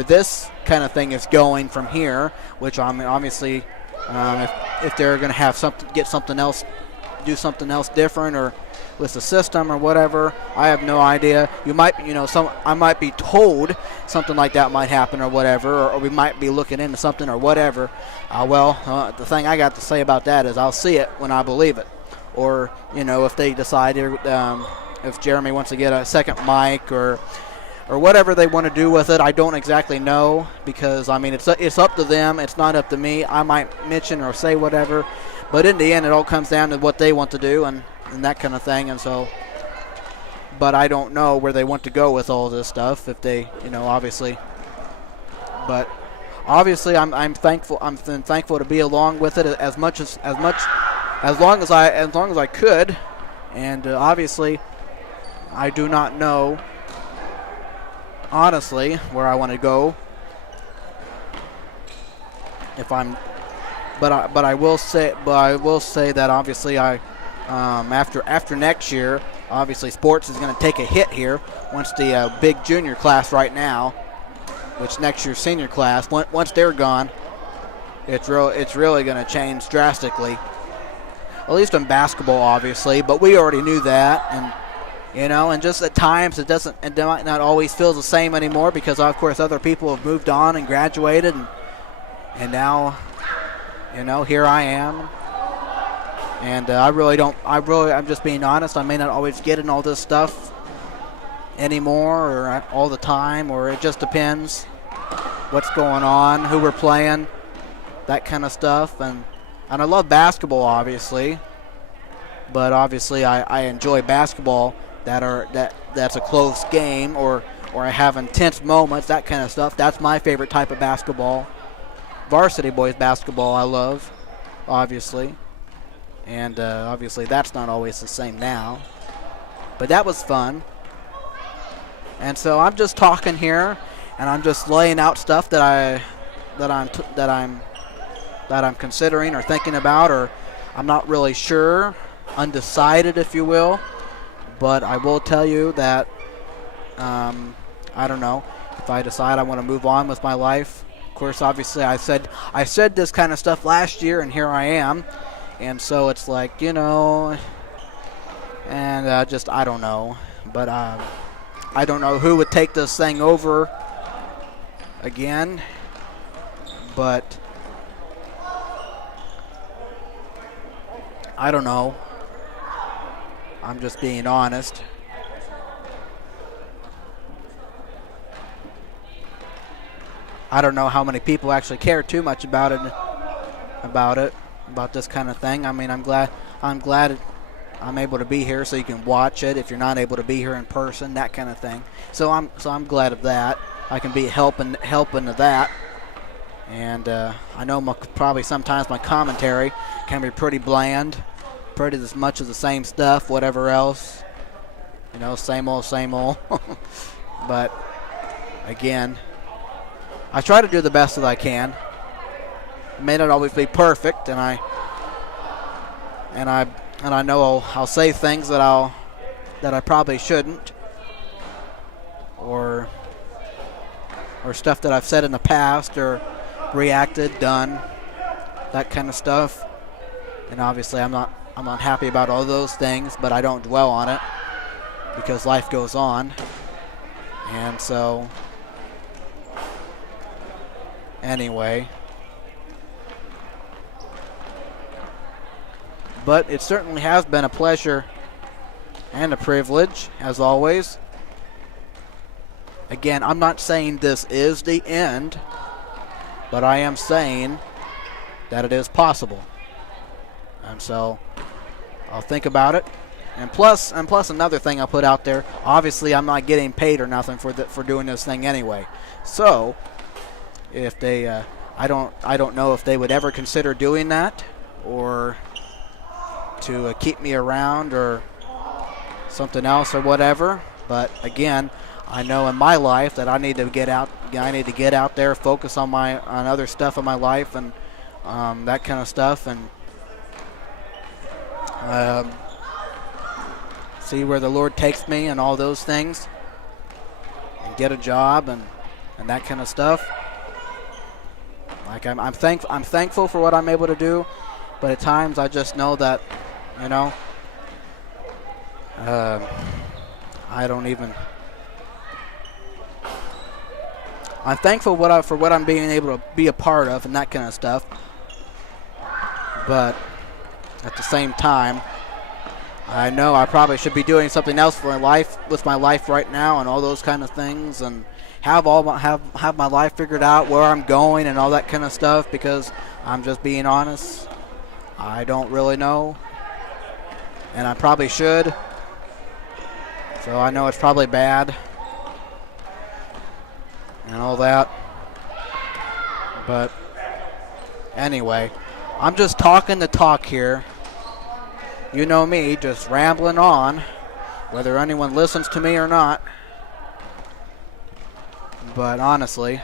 this kind of thing is going from here. Which I'm obviously, if they're going to have do something else different, or with the system or whatever, I have no idea. I might be told something like that might happen or whatever, or we might be looking into something or whatever. The thing I got to say about that is I'll see it when I believe it. Or, if they decide, if Jeremy wants to get a second mic or whatever they want to do with it, I don't exactly know, because, it's up to them. It's not up to me. I might mention or say whatever, but in the end, it all comes down to what they want to do and that kind of thing. And so, but I don't know where they want to go with all this stuff, if they, obviously. But obviously, I'm thankful. I'm thankful to be along with it as long as I could. And obviously, I do not know, honestly, where I want to go. But I will say that obviously after next year, obviously sports is going to take a hit here once the big junior class right now, which next year's senior class, once they're gone, it's really going to change drastically. At least in basketball, obviously, but we already knew that, and just at times it might not always feel the same anymore, because of course other people have moved on and graduated, and now, here I am. And I'm just being honest, I may not always get in all this stuff anymore, or all the time, or it just depends what's going on, who we're playing, that kind of stuff. And I love basketball, obviously, but obviously I enjoy basketball that's a close game, or I have intense moments, that kind of stuff. That's my favorite type of basketball. Varsity boys basketball I love, obviously. And obviously that's not always the same now. But that was fun. And so I'm just talking here, and I'm just laying out stuff that I'm considering or thinking about, or I'm not really sure, undecided, if you will. But I will tell you that I don't know if I decide I want to move on with my life. Of course, obviously I said this kind of stuff last year, and here I am. And so it's like, and I don't know. But I don't know who would take this thing over again. But I don't know. I'm just being honest. I don't know how many people actually care too much about this kind of thing. I'm glad I'm able to be here so you can watch it if you're not able to be here in person, that kind of thing. So I'm glad of that. I can be helping to that. And I know probably sometimes my commentary can be pretty bland, pretty as much of the same stuff, whatever else. Same old. But again, I try to do the best that I can. It may not always be perfect, and I know I'll say things that I probably shouldn't, or stuff that I've said in the past, or reacted, done, that kind of stuff. And obviously I'm not happy about all those things, but I don't dwell on it, because life goes on. And so anyway, but it certainly has been a pleasure and a privilege, as always. Again, I'm not saying this is the end, but I am saying that it is possible. And so I'll think about it. And plus another thing I'll put out there. Obviously, I'm not getting paid or nothing for doing this thing anyway. So if they, I don't know if they would ever consider doing that, or to keep me around, or something else or whatever. But again, I know in my life that I need to get out. I need to get out there, focus on other stuff in my life, and that kind of stuff, and see where the Lord takes me and all those things, and get a job and that kind of stuff. Like I'm thankful for what I'm able to do, but at times I just know that, I don't even. I'm thankful for what I'm being able to be a part of and that kind of stuff. But at the same time, I know I probably should be doing something else with my life right now, and all those kind of things, and have my life figured out, where I'm going and all that kind of stuff, because I'm just being honest. I don't really know, and I probably should. So I know it's probably bad and all that. But anyway, I'm just talking the talk here. You know me, just rambling on, whether anyone listens to me or not. But honestly,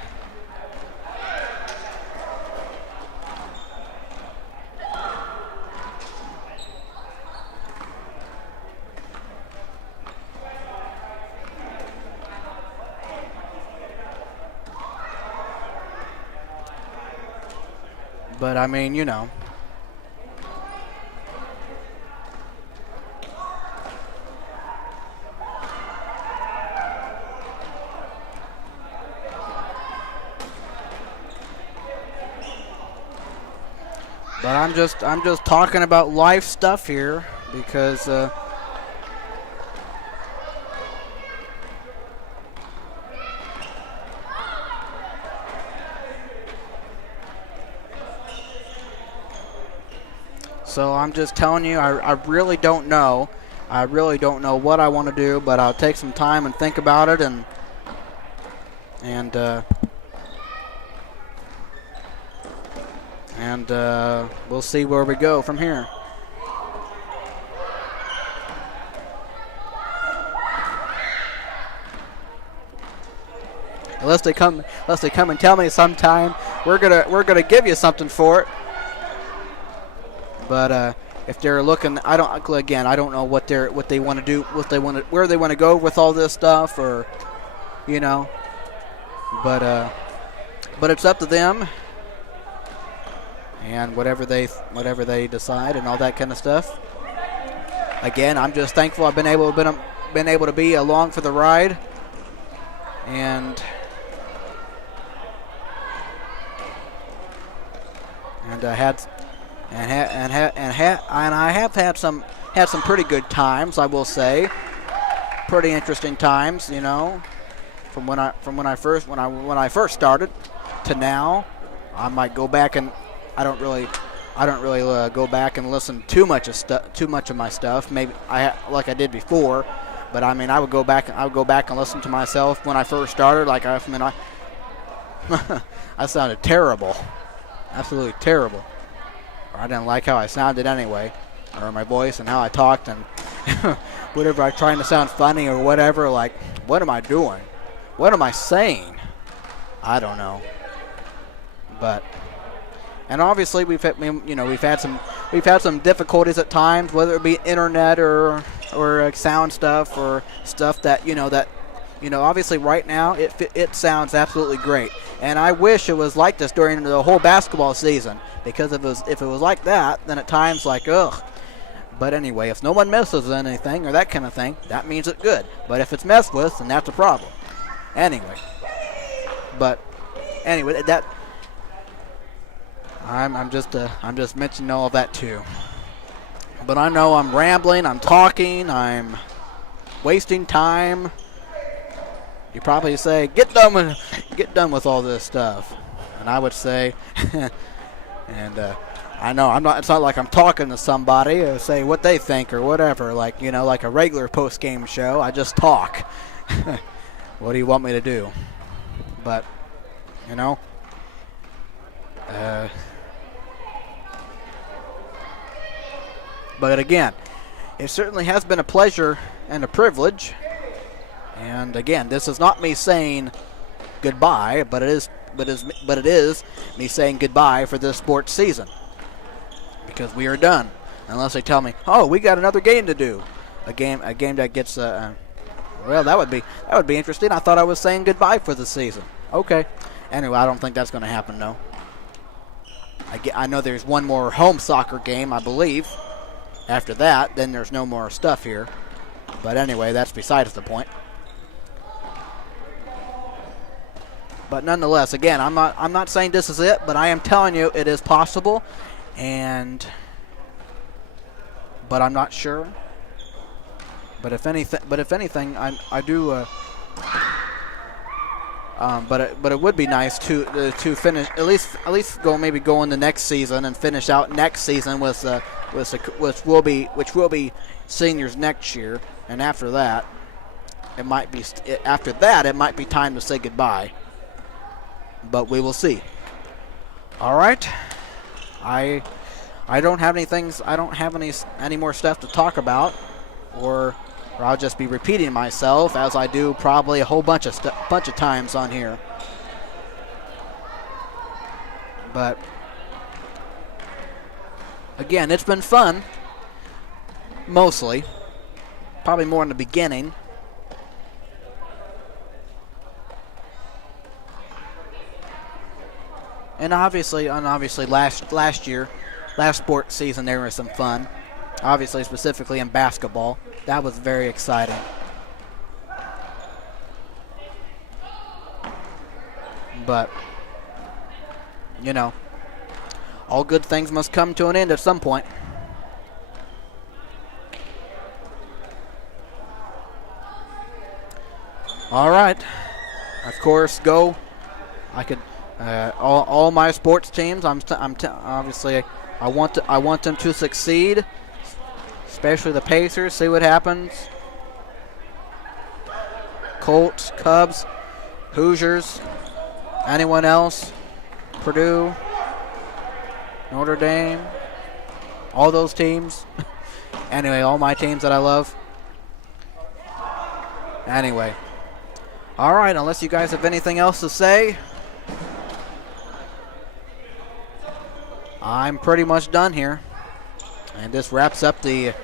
I mean, But I'm just talking about life stuff here, because so I'm just telling you, I really don't know. I really don't know what I want to do, but I'll take some time and think about it, and we'll see where we go from here. Unless they come and tell me sometime, we're gonna give you something for it. But if they're looking, I don't know what they want to do, where they want to go with all this stuff, or but it's up to them, and whatever they decide and all that kind of stuff. Again, I'm just thankful I've been able to be along for the ride, and I have had some pretty good times, I will say. Pretty interesting times, from when I first started to now. I might go back, and I don't really go back and listen too much of my stuff. Maybe like I did before, but I mean I would go back and listen to myself when I first started. Like I sounded terrible, absolutely terrible. I didn't like how I sounded anyway, or my voice and how I talked, and whatever, I trying to sound funny or whatever. Like, what am I doing? What am I saying? I don't know. But, and obviously we've had some difficulties at times, whether it be internet or sound stuff, or stuff that obviously right now it sounds absolutely great, and I wish it was like this during the whole basketball season, because if it was like that, then at times like ugh. But anyway, if no one messes with anything or that kind of thing, that means it's good. But if it's messed with, then that's a problem. Anyway, that I'm just mentioning all of that too. But I know I'm rambling, I'm talking, I'm wasting time. You probably say, get done with all this stuff And I would say, and I know I'm not. It's not like I'm talking to somebody or say what they think or whatever. Like like a regular post-game show. I just talk. What do you want me to do? But but again, it certainly has been a pleasure and a privilege. And again, this is not me saying goodbye, but it is me saying goodbye for this sports season, because we are done. Unless they tell me, oh, we got another game to do, a game that gets well, that would be interesting. I thought I was saying goodbye for the season. Okay. Anyway, I don't think that's going to happen, no. I know there's one more home soccer game, I believe. After that, then there's no more stuff here. But anyway, that's besides the point. But nonetheless, again, I'm not saying this is it, but I am telling you it is possible, but I'm not sure. But if anything, I do. But it would be nice to finish at least go in the next season and finish out next season which will be seniors next year, and after that it might be time to say goodbye. But we will see. All right, I don't have any more stuff to talk about, or I'll just be repeating myself as I do probably a whole bunch of times on here. But again, it's been fun. Mostly, probably more in the beginning. And obviously, last year, last sports season, there was some fun. Obviously, specifically in basketball. That was very exciting. But, all good things must come to an end at some point. All right. Of course, I could. All my sports teams. Obviously, I want them to succeed, especially the Pacers. See what happens. Colts, Cubs, Hoosiers, anyone else, Purdue, Notre Dame, all those teams. Anyway, all my teams that I love. Anyway, all right. Unless you guys have anything else to say, I'm pretty much done here. And this wraps up the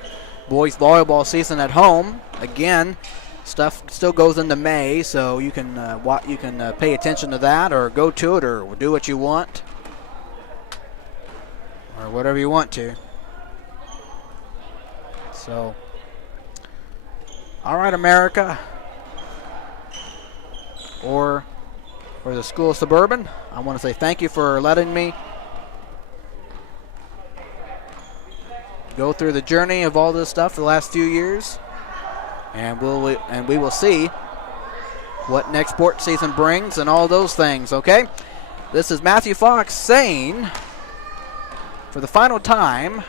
boys volleyball season at home. Again, stuff still goes into May, so you can pay attention to that, or go to it, or do what you want, or whatever you want to. So, all right, America, or the School of Suburban, I want to say thank you for letting me go through the journey of all this stuff for the last few years, and we will see what next sports season brings and all those things. Okay, this is Matthew Fox saying, for the final time,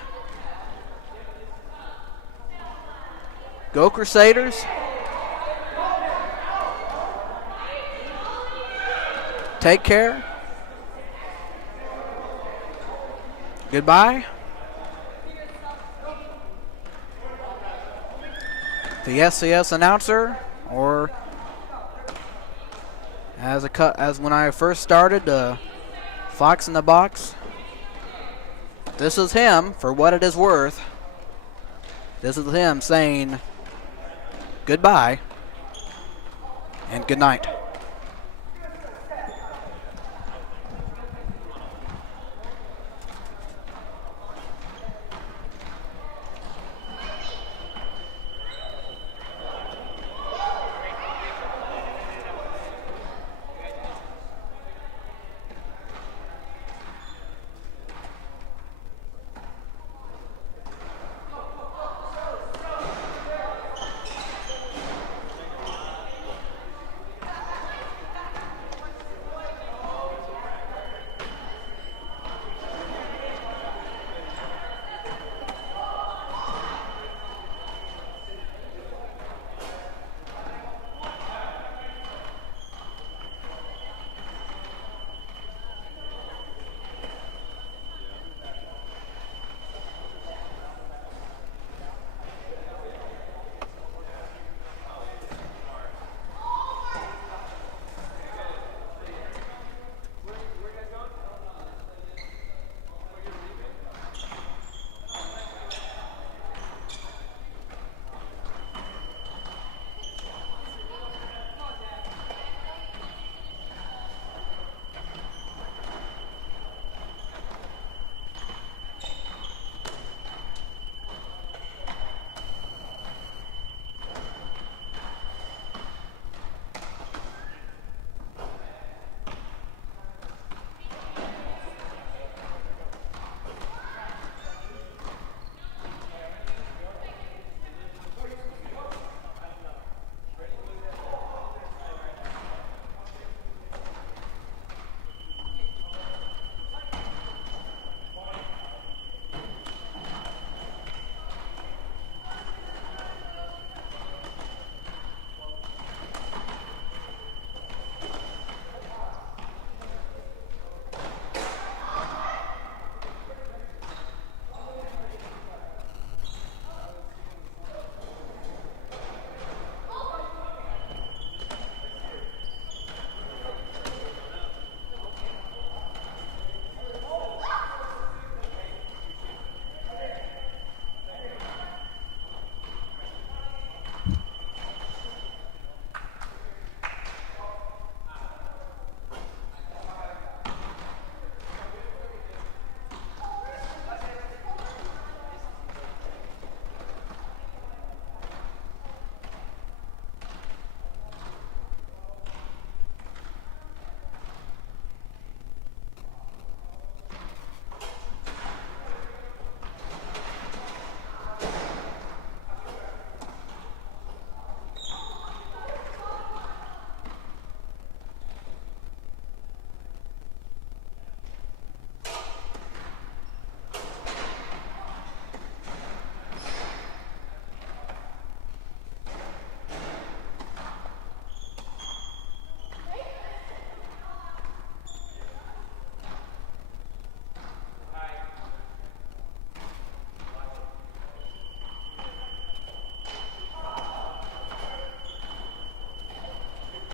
go Crusaders. Take care. Goodbye. The SCS announcer, or as when I first started, Fox in the Box. This is him, for what it is worth. This is him saying goodbye and good night.